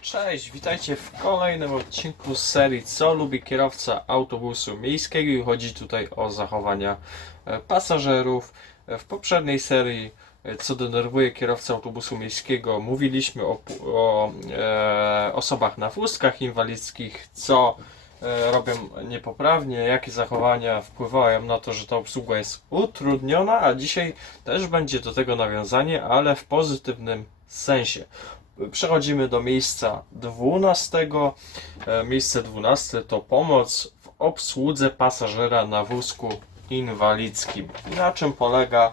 Cześć, witajcie w kolejnym odcinku serii Co lubi kierowca autobusu miejskiego i chodzi tutaj o zachowania e, pasażerów. E, W poprzedniej serii e, Co denerwuje kierowcę autobusu miejskiego mówiliśmy o, o e, osobach na wózkach inwalidzkich, co robią niepoprawnie, jakie zachowania wpływają na to, że ta obsługa jest utrudniona, a dzisiaj też będzie do tego nawiązanie, ale w pozytywnym sensie. Przechodzimy do miejsca 12. E, Miejsce 12 to pomoc w obsłudze pasażera na wózku inwalidzkim. Na czym polega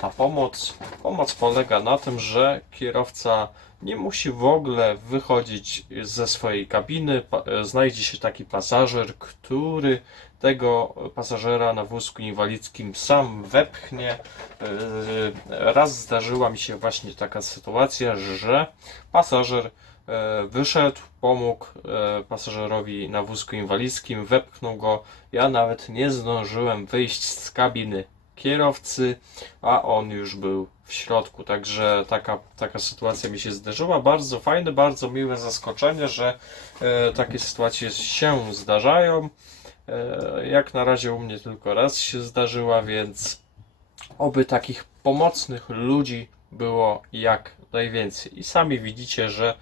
ta pomoc? Pomoc polega na tym, że kierowca nie musi w ogóle wychodzić ze swojej kabiny. E, znajdzie się taki pasażer, który tego pasażera na wózku inwalidzkim sam wepchnie. E, Raz zdarzyła mi się właśnie taka sytuacja, że pasażer e, wyszedł, pomógł e, pasażerowi na wózku inwalidzkim, wepchnął go. Ja nawet nie zdążyłem wyjść z kabiny kierowcy, a on już był w środku. Także taka, taka sytuacja mi się zdarzyła. Bardzo fajne, bardzo miłe zaskoczenie, że e, takie sytuacje się zdarzają. E, Jak na razie u mnie tylko raz się zdarzyła, więc oby takich pomocnych ludzi było jak najwięcej. I sami widzicie, że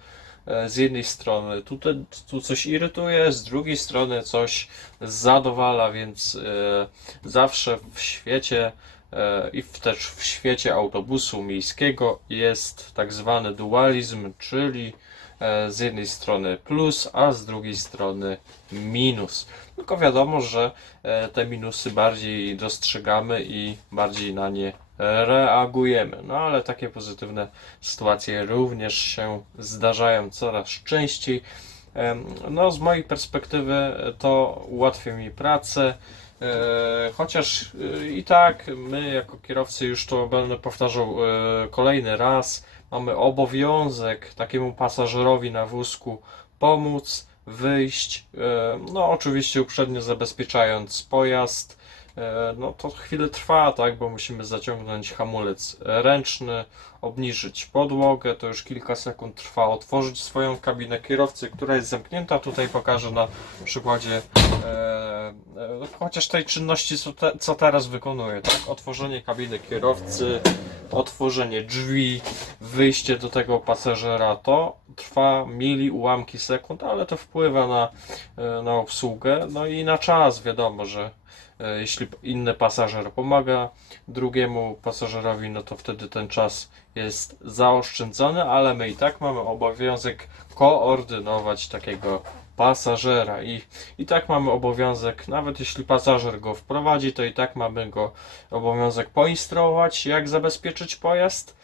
z jednej strony tutaj, tu coś irytuje, z drugiej strony coś zadowala, więc e, zawsze w świecie e, i też w świecie autobusu miejskiego jest tak zwany dualizm, czyli e, z jednej strony plus, a z drugiej strony minus. Tylko wiadomo, że e, te minusy bardziej dostrzegamy i bardziej na nie reagujemy. No ale takie pozytywne sytuacje również się zdarzają coraz częściej. No, z mojej perspektywy to ułatwia mi pracę. E, Chociaż e, i tak my, jako kierowcy, już to będę powtarzał e, kolejny raz, mamy obowiązek takiemu pasażerowi na wózku pomóc, wyjść. No, oczywiście uprzednio zabezpieczając pojazd. E, No to chwilę trwa, tak, bo musimy zaciągnąć hamulec ręczny, obniżyć podłogę, to już kilka sekund trwa, otworzyć swoją kabinę. Kierowcy, która jest zamknięta. Tutaj pokażę na przykładzie e, e, chociaż tej czynności, co, te, co teraz wykonuję, tak, otworzenie kabiny kierowcy, otworzenie drzwi, wyjście do tego pasażera, to trwa mili ułamki sekund, ale to wpływa na, e, na obsługę, no i na czas, wiadomo, że e, jeśli inny pasażer pomaga drugiemu pasażerowi, no to wtedy ten czas jest zaoszczędzony, ale my i tak mamy obowiązek koordynować takiego pasażera i, i tak mamy obowiązek, nawet jeśli pasażer go wprowadzi, to i tak mamy go obowiązek poinstruować, jak zabezpieczyć pojazd.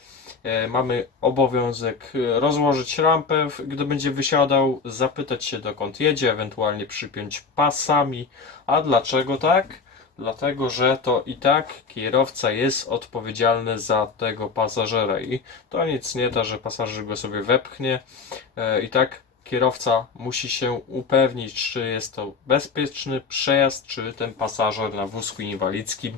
E, Mamy obowiązek e, rozłożyć rampę, gdy będzie wysiadał, zapytać się dokąd jedzie, ewentualnie przypiąć pasami. A dlaczego tak? Dlatego, że to i tak kierowca jest odpowiedzialny za tego pasażera i to nic nie da, że pasażer go sobie wepchnie. E, I tak kierowca musi się upewnić, czy jest to bezpieczny przejazd, czy ten pasażer na wózku inwalidzkim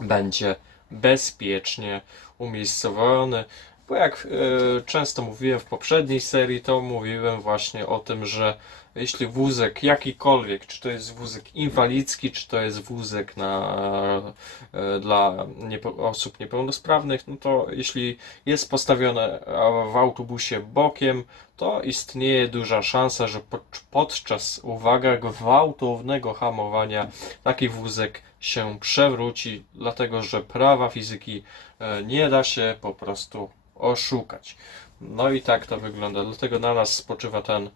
będzie bezpiecznie umiejscowiony. Bo jak e, często mówiłem w poprzedniej serii, to mówiłem właśnie o tym, że jeśli wózek jakikolwiek, czy to jest wózek inwalidzki, czy to jest wózek na, e, dla niepo, osób niepełnosprawnych, no to jeśli jest postawione a, w autobusie bokiem, to istnieje duża szansa, że pod, podczas, uwaga, gwałtownego hamowania taki wózek się przewróci, dlatego że prawa fizyki e, nie da się po prostu oszukać. No i tak to wygląda, dlatego na nas spoczywa ten e,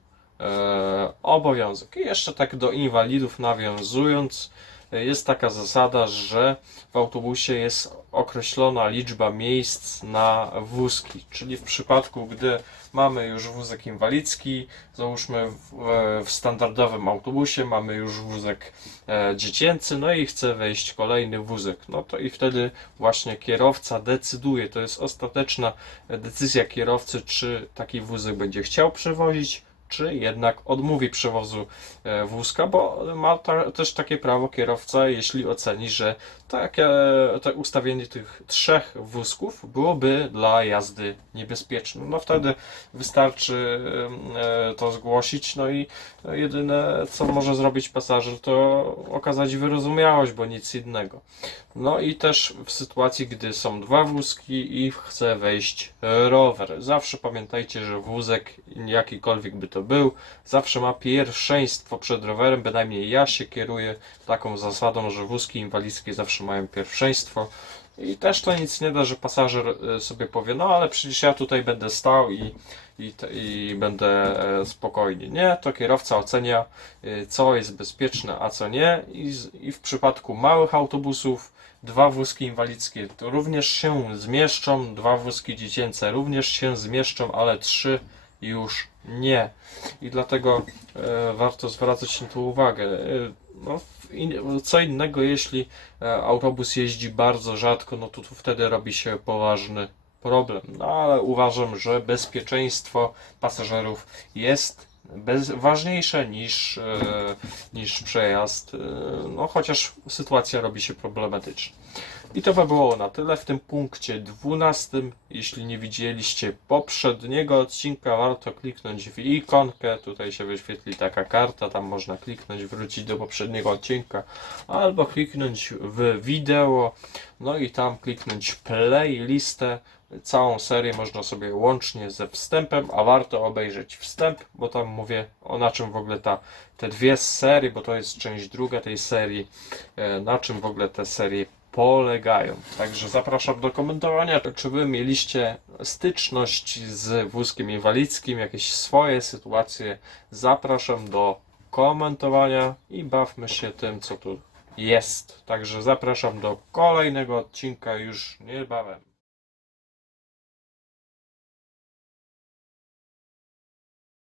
obowiązek. I jeszcze tak do inwalidów nawiązując, e, jest taka zasada, że w autobusie jest określona liczba miejsc na wózki, czyli w przypadku, gdy mamy już wózek inwalidzki, załóżmy w, e, w standardowym autobusie mamy już wózek e, dziecięcy, no i chce wejść kolejny wózek, no to i wtedy właśnie kierowca decyduje, to jest ostateczna decyzja kierowcy, czy taki wózek będzie chciał przewozić, czy jednak odmówi przewozu e, wózka, bo ma ta, też takie prawo kierowca, jeśli oceni, że takie to ustawienie tych trzech wózków byłoby dla jazdy niebezpieczne. No wtedy wystarczy e, to zgłosić, no i jedyne co może zrobić pasażer to okazać wyrozumiałość, bo nic innego. No i też w sytuacji, gdy są dwa wózki i chce wejść rower. Zawsze pamiętajcie, że wózek, jakikolwiek by to był, zawsze ma pierwszeństwo przed rowerem, bynajmniej ja się kieruję taką zasadą, że wózki inwalidzkie zawsze mają pierwszeństwo. I też to nic nie da, że pasażer e, sobie powie, no ale przecież ja tutaj będę stał i, i, i będę e, spokojnie. Nie, to kierowca ocenia, e, co jest bezpieczne, a co nie. I, I w przypadku małych autobusów, dwa wózki inwalidzkie również się zmieszczą, dwa wózki dziecięce również się zmieszczą, ale trzy już nie. I dlatego e, warto zwracać na to uwagę. No, in, co innego, jeśli e, autobus jeździ bardzo rzadko, no to tu wtedy robi się poważny problem. No ale uważam, że bezpieczeństwo pasażerów jest bez, ważniejsze niż, e, niż przejazd, e, no chociaż sytuacja robi się problematyczna. I to by było na tyle w tym punkcie 12. Jeśli nie widzieliście poprzedniego odcinka, warto kliknąć w ikonkę. Tutaj się wyświetli taka karta, tam można kliknąć, wrócić do poprzedniego odcinka, albo kliknąć w wideo, no i tam kliknąć playlistę. Całą serię można sobie łącznie ze wstępem, a warto obejrzeć wstęp, bo tam mówię o na czym w ogóle ta, te dwie serie, bo to jest część druga tej serii, e, na czym w ogóle te serie polegają. Także zapraszam do komentowania, czy wy mieliście styczność z wózkiem inwalidzkim, jakieś swoje sytuacje. Zapraszam do komentowania i bawmy się tym, co tu jest. Także zapraszam do kolejnego odcinka już niebawem.